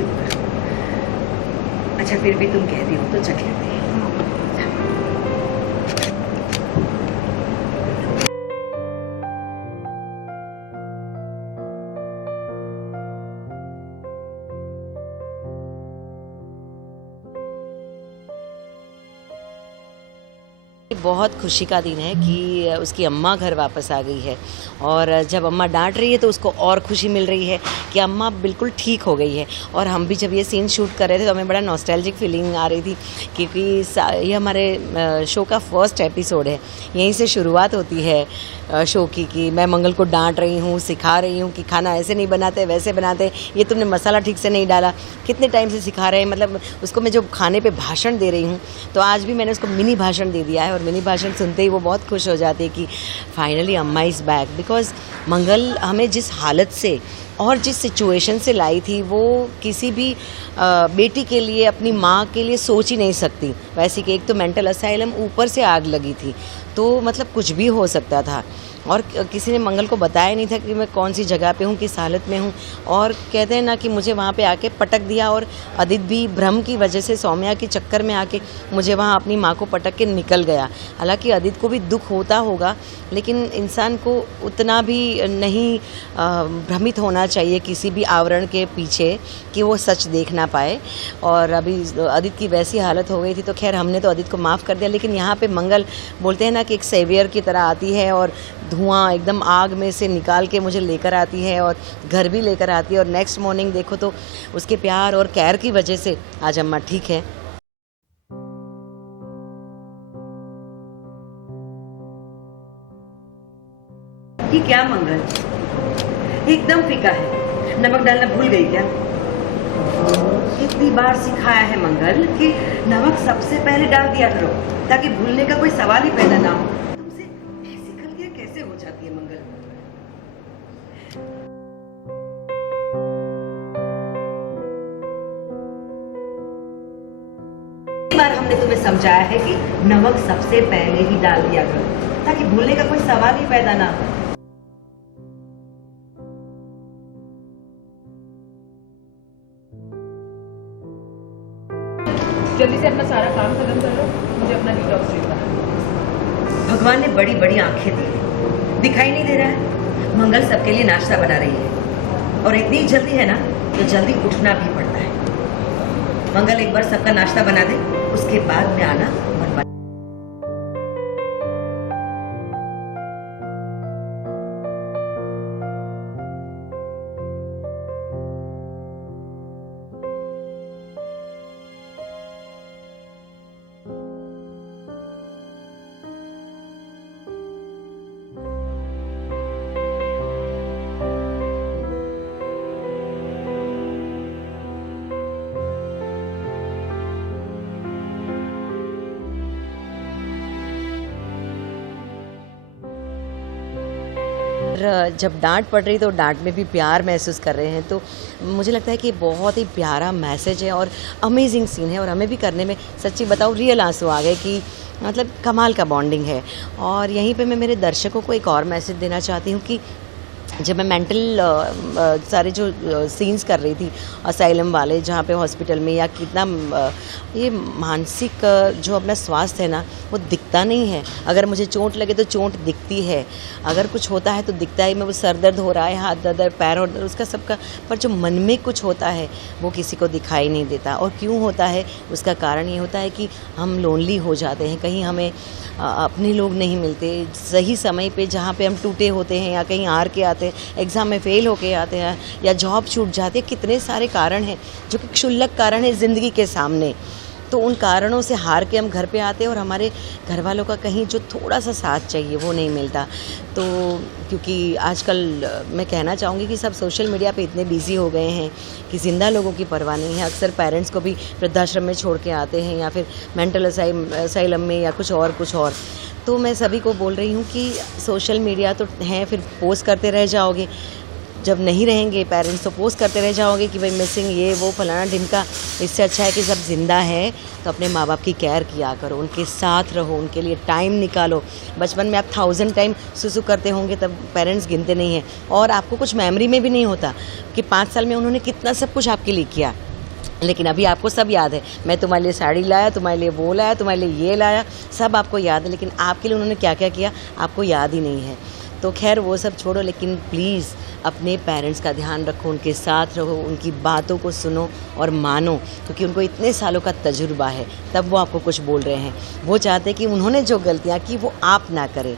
ही होगा। अच्छा फिर भी तुम कहती हो तो चख लेते हैं। बहुत खुशी का दिन है कि उसकी अम्मा घर वापस आ गई है और जब अम्मा डांट रही है तो उसको और खुशी मिल रही है कि अम्मा बिल्कुल ठीक हो गई है। और हम भी जब ये सीन शूट कर रहे थे तो हमें बड़ा नॉस्टैल्जिक फीलिंग आ रही थी क्योंकि ये हमारे शो का फर्स्ट एपिसोड है। यहीं से शुरुआत होती है शो की कि मैं मंगल को डांट रही हूँ, सिखा रही हूँ कि खाना ऐसे नहीं बनाते, वैसे बनाते, ये तुमने मसाला ठीक से नहीं डाला। कितने टाइम से सिखा रहे हैं, मतलब उसको मैं जो खाने पे भाषण दे रही हूँ तो आज भी मैंने उसको मिनी भाषण दे दिया है और मिनी भाषण सुनते ही वो बहुत खुश हो जाती है कि फाइनली अम्मा इज़ बैक। बिकॉज मंगल हमें जिस हालत से और जिस सिचुएशन से लाई थी वो किसी भी बेटी के लिए, अपनी माँ के लिए सोच ही नहीं सकती। वैसे कि एक तो मेंटल असाइलम, ऊपर से आग लगी थी, तो मतलब कुछ भी हो सकता था और किसी ने मंगल को बताया नहीं था कि मैं कौन सी जगह पे हूँ, किस हालत में हूँ। और कहते हैं ना कि मुझे वहाँ पे आके पटक दिया और अदित भी भ्रम की वजह से सौम्या के चक्कर में आके मुझे वहाँ अपनी माँ को पटक के निकल गया। हालांकि अदित को भी दुख होता होगा लेकिन इंसान को उतना भी नहीं भ्रमित होना चाहिए किसी भी आवरण के पीछे कि वो सच देख ना पाए। और अभी अदित की वैसी हालत हो गई थी तो खैर हमने तो अदित को माफ़ कर दिया। लेकिन यहाँ पे मंगल बोलते हैं ना कि एक सेवियर की तरह आती है और धुआं एकदम आग में से निकाल के मुझे लेकर आती है और घर भी लेकर आती है। और नेक्स्ट मॉर्निंग देखो तो उसके प्यार और केयर की वजह से आज अम्मा ठीक है। ये क्या मंगल, एकदम फीका है। नमक डालना भूल गई क्या? कितनी बार सिखाया है मंगल कि नमक सबसे पहले डाल दिया करो ताकि भूलने का कोई सवाल ही पैदा ना हो। तुमसे ऐसी गलतियां कैसे हो जाती है मंगल? कई बार हमने तुम्हें समझाया है कि नमक सबसे पहले ही डाल दिया करो ताकि भूलने का कोई सवाल ही पैदा ना हो। जल्दी से अपना सारा काम खत्म कर लो, मुझे अपना डिटॉक्स ड्रिंक बनाना। भगवान ने बड़ी बड़ी आंखें दी, दिखाई नहीं दे रहा है? मंगल सबके लिए नाश्ता बना रही है और इतनी जल्दी है ना तो जल्दी उठना भी पड़ता है। मंगल एक बार सबका नाश्ता बना दे, उसके बाद में आना मन बना। जब डांट पड़ रही तो डांट में भी प्यार महसूस कर रहे हैं तो मुझे लगता है कि बहुत ही प्यारा मैसेज है और अमेजिंग सीन है। और हमें भी करने में सच्ची बताऊँ रियल आंसू आ गए कि मतलब कमाल का बॉन्डिंग है। और यहीं पे मैं मेरे दर्शकों को एक और मैसेज देना चाहती हूँ कि जब मैं मेंटल सारे जो सीन्स कर रही थी असाइलम वाले, जहाँ पे हॉस्पिटल में, या कितना ये मानसिक जो अपना स्वास्थ्य है ना वो दिखता नहीं है। अगर मुझे चोट लगे तो चोट दिखती है, अगर कुछ होता है तो दिखता है। मैं वो सर दर्द हो रहा है, हाथ दर्द, पैर और उसका सबका, पर जो मन में कुछ होता है वो किसी को दिखाई नहीं देता। और क्यों होता है? उसका कारण ये होता है कि हम लोनली हो जाते हैं, कहीं हमें अपने लोग नहीं मिलते सही समय पे, जहाँ पे हम टूटे होते हैं या कहीं हार के आते हैं, एग्ज़ाम में फ़ेल होके आते हैं या जॉब छूट जाती है। कितने सारे कारण हैं जो कि क्षुल्लक कारण है ज़िंदगी के सामने। तो उन कारणों से हार के हम घर पे आते हैं और हमारे घर वालों का कहीं जो थोड़ा सा साथ चाहिए वो नहीं मिलता। तो क्योंकि आजकल मैं कहना चाहूँगी कि सब सोशल मीडिया पे इतने बिज़ी हो गए हैं कि ज़िंदा लोगों की परवाह नहीं है। अक्सर पेरेंट्स को भी वृद्धाश्रम में छोड़ के आते हैं या फिर मेंटल असाइलम में या कुछ और। तो मैं सभी को बोल रही हूँ कि सोशल मीडिया तो है, फिर पोस्ट करते रह जाओगे। जब नहीं रहेंगे पेरेंट्स तो पोस्ट करते रह जाओगे कि भाई मिसिंग ये वो फलाना ढिमका। इससे अच्छा है कि जब ज़िंदा है तो अपने माँ बाप की केयर किया करो, उनके साथ रहो, उनके लिए टाइम निकालो। बचपन में आप 1000 टाइम सुसु करते होंगे तब पेरेंट्स गिनते नहीं हैं और आपको कुछ मेमोरी में भी नहीं होता कि 5 साल में उन्होंने कितना सब कुछ आपके लिए किया। लेकिन अभी आपको सब याद है, मैं तुम्हारे लिए साड़ी लाया, तुम्हारे लिए वो लाया, तुम्हारे लिए ये लाया, सब आपको याद है, लेकिन आपके लिए उन्होंने क्या क्या किया आपको याद ही नहीं है। तो खैर वो सब छोड़ो, लेकिन प्लीज़ अपने पेरेंट्स का ध्यान रखो, उनके साथ रहो, उनकी बातों को सुनो और मानो, क्योंकि उनको इतने सालों का तजुर्बा है, तब वो आपको कुछ बोल रहे हैं। वो चाहते हैं कि उन्होंने जो गलतियाँ की वो आप ना करें।